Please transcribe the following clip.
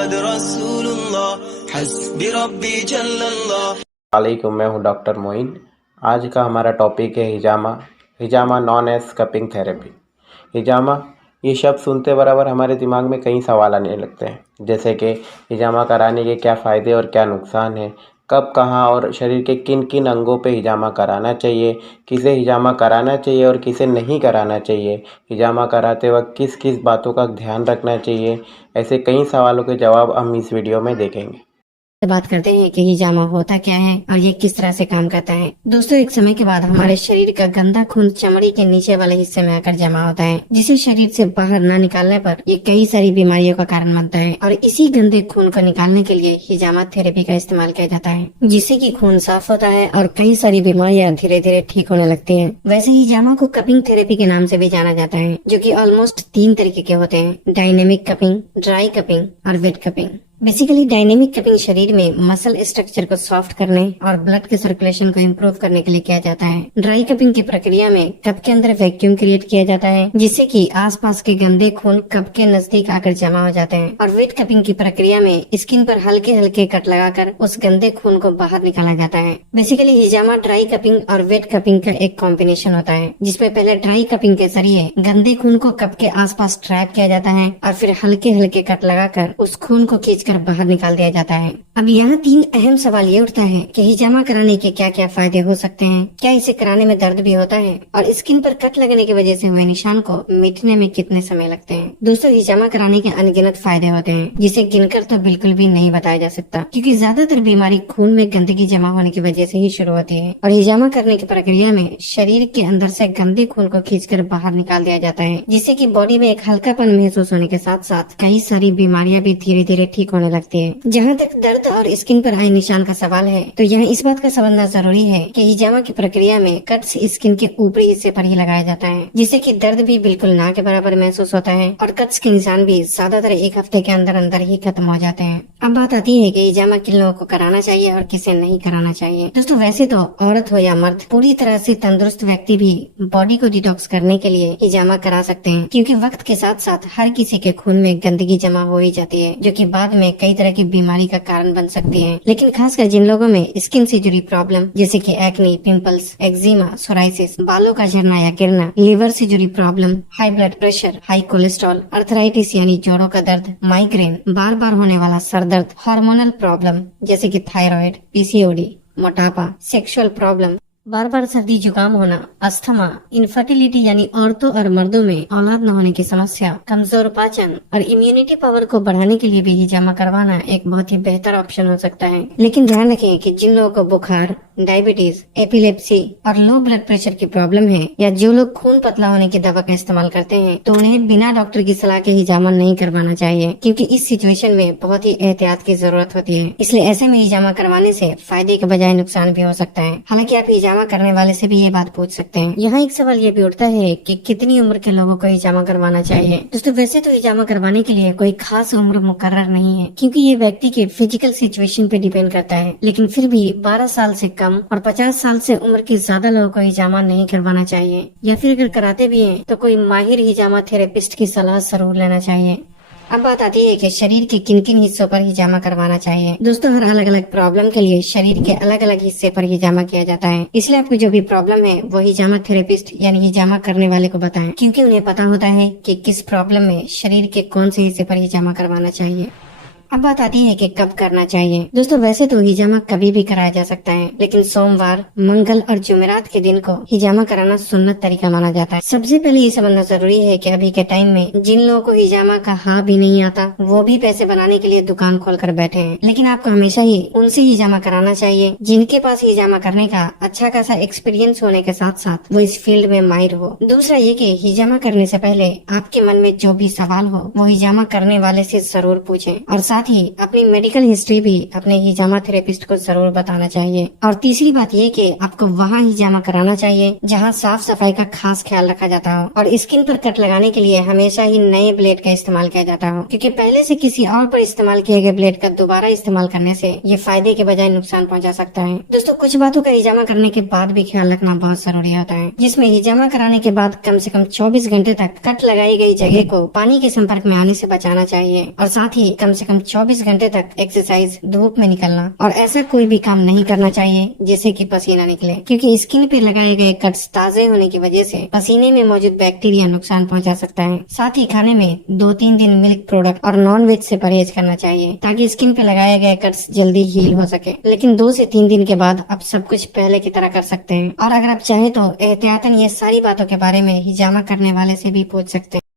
मुहम्मद रसूलुल्लाह हस्बी रब्बी जल्लल्लाह। वालेकुम, मैं हूं डॉक्टर मोइन। आज का हमारा टॉपिक है हिजामा। हिजामा नॉन एज कपिंग थेरेपी। हिजामा ये शब्द सुनते बराबर हमारे दिमाग में कई सवाल आने लगते हैं, जैसे कि हिजामा कराने के क्या फ़ायदे और क्या नुकसान है, कब, कहाँ और शरीर के किन किन अंगों पे हिजामा कराना चाहिए, किसे हिजामा कराना चाहिए और किसे नहीं कराना चाहिए, हिजामा कराते वक्त किस किस बातों का ध्यान रखना चाहिए। ऐसे कई सवालों के जवाब हम इस वीडियो में देखेंगे। बात करते हैं कि हिजामा होता क्या है और ये किस तरह से काम करता है। दोस्तों, एक समय के बाद हमारे शरीर का गंदा खून चमड़ी के नीचे वाले हिस्से में आकर जमा होता है, जिसे शरीर से बाहर न निकालने पर ये कई सारी बीमारियों का कारण बनता है। और इसी गंदे खून को निकालने के लिए हिजामा थेरेपी का इस्तेमाल किया जाता है, जिससे कि खून साफ होता है और कई सारी बीमारियां धीरे धीरे ठीक होने लगती हैं। वैसे हिजामा को कपिंग थेरेपी के नाम से भी जाना जाता है, जो कि ऑलमोस्ट 3 तरीके के होते हैं: डायनेमिक कपिंग, ड्राई कपिंग और wet cupping. Basically dynamic cupping शरीर में मसल स्ट्रक्चर को सॉफ्ट करने और ब्लड के सर्कुलेशन को इम्प्रूव करने के लिए किया जाता है। ड्राई कपिंग की प्रक्रिया में कप के अंदर वैक्यूम क्रिएट किया जाता है, जिससे कि आसपास के गंदे खून कप के नजदीक आकर जमा हो जाते हैं। और वेट कपिंग की प्रक्रिया में स्किन पर हल्के हल्के कट लगाकर उस गंदे खून को बाहर निकाला जाता है। बेसिकली हिजामा ड्राई कपिंग और वेट कपिंग का एक कॉम्बिनेशन होता है, जिसमें पहले ड्राई कपिंग के जरिए गंदे खून को कप के आसपास ट्रैप किया जाता है और फिर हल्के हल्के कट लगाकर उस खून को खींचकर बाहर निकाल दिया जाता है। अब यहाँ 3 अहम सवाल ये उठता है कि हिजामा कराने के क्या क्या फायदे हो सकते हैं, क्या इसे कराने में दर्द भी होता है और स्किन पर कट लगने की वजह से हुए निशान को मिटने में कितने समय लगते हैं। दोस्तों, हिजामा कराने के अनगिनत फायदे होते हैं, जिसे गिनकर तो बिल्कुल भी नहीं बताया जा सकता, क्योंकि ज्यादातर बीमारी खून में गंदगी जमा होने की वजह से ही शुरू होती है। और हिजामा करने की प्रक्रिया में शरीर के अंदर से गंदे खून को खींचकर बाहर निकाल दिया जाता है, जिससे कि बॉडी में एक हल्कापन महसूस होने के साथ साथ कई सारी बीमारियां भी धीरे धीरे ठीक होने लगती है। जहाँ तक दर्द और स्किन पर आए निशान का सवाल है, तो यहाँ इस बात का समझना जरूरी है कि हिजामा की प्रक्रिया में कट्स स्किन के ऊपरी हिस्से पर ही लगाया जाता है, जिससे कि दर्द भी बिल्कुल ना के बराबर महसूस होता है और कट्स के निशान भी ज्यादातर 1 हफ्ते के अंदर अंदर ही खत्म हो जाते हैं। अब बात आती है कि हिजामा किन लोगों को कराना चाहिए और किसे नहीं कराना चाहिए। दोस्तों, वैसे तो औरत हो या मर्द, पूरी तरह से तंदुरुस्त व्यक्ति भी बॉडी को डिटॉक्स करने के लिए हिजामा करा सकते हैं, क्योंकि वक्त के साथ साथ हर किसी के खून में गंदगी जमा हो ही जाती है, जो कि बाद में कई तरह की बीमारी का कारण बन सकती है। लेकिन खासकर जिन लोगों में स्किन से जुड़ी प्रॉब्लम, जैसे कि एक्ने, पिंपल्स, एक्जिमा, सोराइसिस, बालों का झड़ना या गिरना, लिवर से जुड़ी problem, high blood pressure, high cholesterol, arthritis यानी जोड़ों का दर्द, माइग्रेन, बार बार होने वाला सर दर्द, हार्मोनल प्रॉब्लम जैसे कि थायराइड, पीसीओडी, मोटापा, सेक्सुअल प्रॉब्लम, बार बार सर्दी जुकाम होना, अस्थमा, इनफर्टिलिटी यानी औरतों और मर्दों में औलाद न होने की समस्या, कमजोर पाचन और इम्यूनिटी पावर को बढ़ाने के लिए भी हिजामा करवाना एक बहुत ही बेहतर ऑप्शन हो सकता है। लेकिन ध्यान रखें कि जिन लोगों को बुखार, डायबिटीज, एपिलेप्सी और लो ब्लड प्रेशर की प्रॉब्लम है, या जो लोग खून पतला होने की दवा का इस्तेमाल करते हैं, तो उन्हें बिना डॉक्टर की सलाह के हिजामा नहीं करवाना चाहिए, क्योंकि इस सिचुएशन में बहुत ही एहतियात की जरूरत होती है। इसलिए ऐसे में हिजामा करवाने से फायदे के बजाय नुकसान भी हो सकता है। हालांकि आप हिजामा करने वाले से भी ये बात पूछ सकते हैं। यहाँ एक सवाल ये भी उठता है कि कितनी उम्र के लोगों को हिजामा करवाना चाहिए। दोस्तों, वैसे तो हिजामा करवाने के लिए कोई खास उम्र मुकर्रर नहीं है, क्योंकि ये व्यक्ति के फिजिकल सिचुएशन पे डिपेंड करता है। लेकिन फिर भी 12 साल से कम और 50 साल से उम्र के ज्यादा लोगों को हिजामा नहीं करवाना चाहिए, या फिर अगर कराते भी हैं तो कोई माहिर हिजामा थेरेपिस्ट की सलाह जरूर लेना चाहिए। अब बात आती है कि शरीर के किन किन हिस्सों पर हिजामा करवाना चाहिए। दोस्तों, हर अलग अलग प्रॉब्लम के लिए शरीर के अलग अलग हिस्से पर हिजामा किया जाता है। इसलिए आपको जो भी प्रॉब्लम है वो हिजामा थेरेपिस्ट यानी हिजामा करने वाले को बताएं, क्योंकि उन्हें पता होता है कि किस प्रॉब्लम में शरीर के कौन से हिस्से पर हिजामा करवाना चाहिए। अब बात आती है कि कब करना चाहिए। दोस्तों, वैसे तो हिजामा कभी भी कराया जा सकता है, लेकिन सोमवार, मंगल और जुमेरात के दिन को हिजामा कराना सुन्नत तरीका माना जाता है। सबसे पहले ये समझना जरूरी है कि अभी के टाइम में जिन लोगों को हिजामा का हाँ भी नहीं आता, वो भी पैसे बनाने के लिए दुकान खोल कर बैठे हैं। लेकिन आपको हमेशा ही उनसे हिजामा कराना चाहिए जिनके पास हिजामा करने का अच्छा खासा एक्सपीरियंस होने के साथ साथ वो इस फील्ड में माहिर हो। दूसरा ये कि हिजामा करने से पहले आपके मन में जो भी सवाल हो वो हिजामा करने वाले से जरूर पूछें, और साथ ही अपनी मेडिकल हिस्ट्री भी अपने हिजामा थेरेपिस्ट को जरूर बताना चाहिए। और तीसरी बात ये कि आपको वहाँ हिजामा कराना चाहिए जहाँ साफ सफाई का खास ख्याल रखा जाता हो, और स्किन पर कट लगाने के लिए हमेशा ही नए ब्लेड का इस्तेमाल किया जाता हो, क्योंकि पहले से किसी और पर इस्तेमाल किए गए ब्लेड का दोबारा इस्तेमाल करने से ये फायदे के बजाय नुकसान पहुँचा सकता है। दोस्तों, कुछ बातों का हिजामा करने के बाद भी ख्याल रखना बहुत जरूरी होता है, जिसमें हिजामा कराने के बाद कम से कम 24 घंटे तक कट लगाई गई जगह को पानी के संपर्क में आने से बचाना चाहिए, और साथ ही कम 24 घंटे तक एक्सरसाइज, धूप में निकलना और ऐसा कोई भी काम नहीं करना चाहिए जिससे कि पसीना निकले, क्योंकि स्किन पे लगाए गए कट्स ताजे होने की वजह से पसीने में मौजूद बैक्टीरिया नुकसान पहुंचा सकता है। साथ ही खाने में 2-3 दिन मिल्क प्रोडक्ट और नॉन वेज से परहेज करना चाहिए ताकि स्किन पे लगाए गए कट्स जल्दी हील हो सके। लेकिन 2 से 3 दिन के बाद आप सब कुछ पहले की तरह कर सकते हैं। और अगर आप चाहें तो एहतियातन ये सारी बातों के बारे में हिजामा करने वाले से भी पूछ सकते हैं।